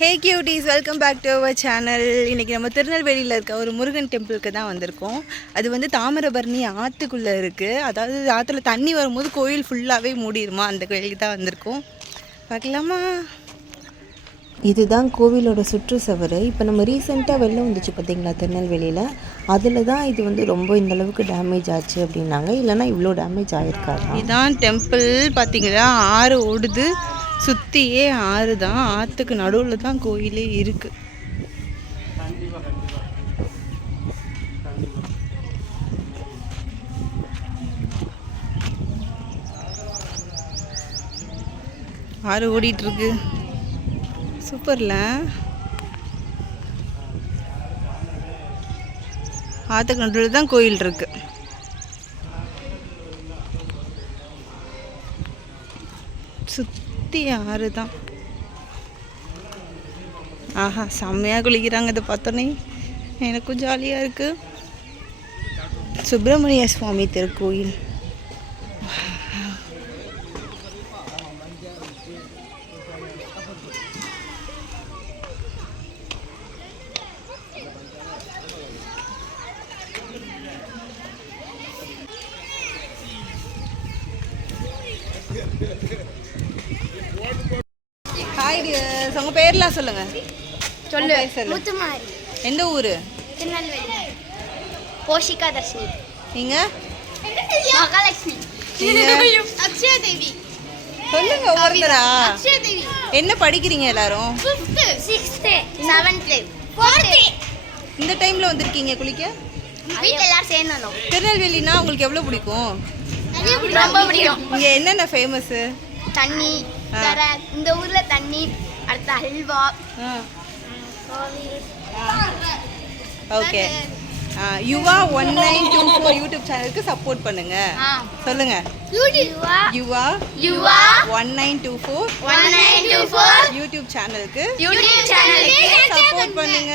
Hey cuties, welcome back to our channel. இன்றைக்கி நம்ம திருநெல்வேலியில் இருக்க ஒரு முருகன் டெம்பிளுக்கு தான் வந்திருக்கோம். அது வந்து தாமிரபரணி ஆற்றுக்குள்ளே இருக்குது. அதாவது ஆற்றுல தண்ணி வரும்போது கோயில் ஃபுல்லாகவே மூடிடுமா, அந்த கோயிலுக்கு தான் வந்திருக்கோம். பார்க்கலாமா? இதுதான் கோவிலோட சுற்று சவறு. இப்போ நம்ம ரீசெண்டாக வெள்ளம் வந்துச்சு பார்த்தீங்களா திருநெல்வேலியில், அதில் தான் இது வந்து ரொம்ப இந்தளவுக்கு டேமேஜ் ஆச்சு அப்படின்னாங்க. இல்லைனா இவ்வளோ டேமேஜ் ஆகிருக்காது. இதுதான் டெம்பிள். பார்த்தீங்களா, ஆறு ஓடுது, சுற்றியே ஆறு தான். ஆற்றுக்கு நடுவில் தான் கோயிலே இருக்குது. ஆறு ஓடிட்டுருக்கு. சூப்பர்ல. ஆற்றுக்கு நடுவில் தான் கோயில் இருக்கு. சுற்றி ஆறு தான். ஆஹா, செம்மையாக குளிக்கிறாங்க. இதை பார்த்தோன்னே எனக்கும் ஜாலியாக இருக்குது. சுப்பிரமணிய சுவாமி திருக்கோயில். ஹாய் டியர்ஸ், உங்கள் பேர்லாம் சொல்லுங்கள். சொல்லு. முத்துமாரி. எந்த ஊர்? திருநெல்வேலி. போஷிகா தர்ஷினி. நீங்கள்? மகாலட்சுமி. அக்ஷயா தேவி. சொல்லுங்க ஒவ்வொருத்தரா. அக்ஷயா தேவி. என்ன படிக்கிறீங்க எல்லாரும்? 5th 6th 7th 4th. இந்த டைமில் வந்திருக்கீங்க குளிக்க? வீட்டில் எல்லாரும் சேர்ந்தோம். திருநெல்வேலினா உங்களுக்கு எவ்வளோ பிடிக்கும்? ரொம்ப பிடிக்கும். இங்கே என்னென்ன ஃபேமஸ்ஸு? தண்ணி, இந்த ஊர்ல தண்ணி, அடுத்த அல்வா. ஓகே. யுவா 1924 யூடியூப் சேனலுக்கு சப்போர்ட் பண்ணுங்க. சொல்லுங்க. யுவா 1924 யூடியூப் சேனலுக்கு சப்போர்ட் பண்ணுங்க.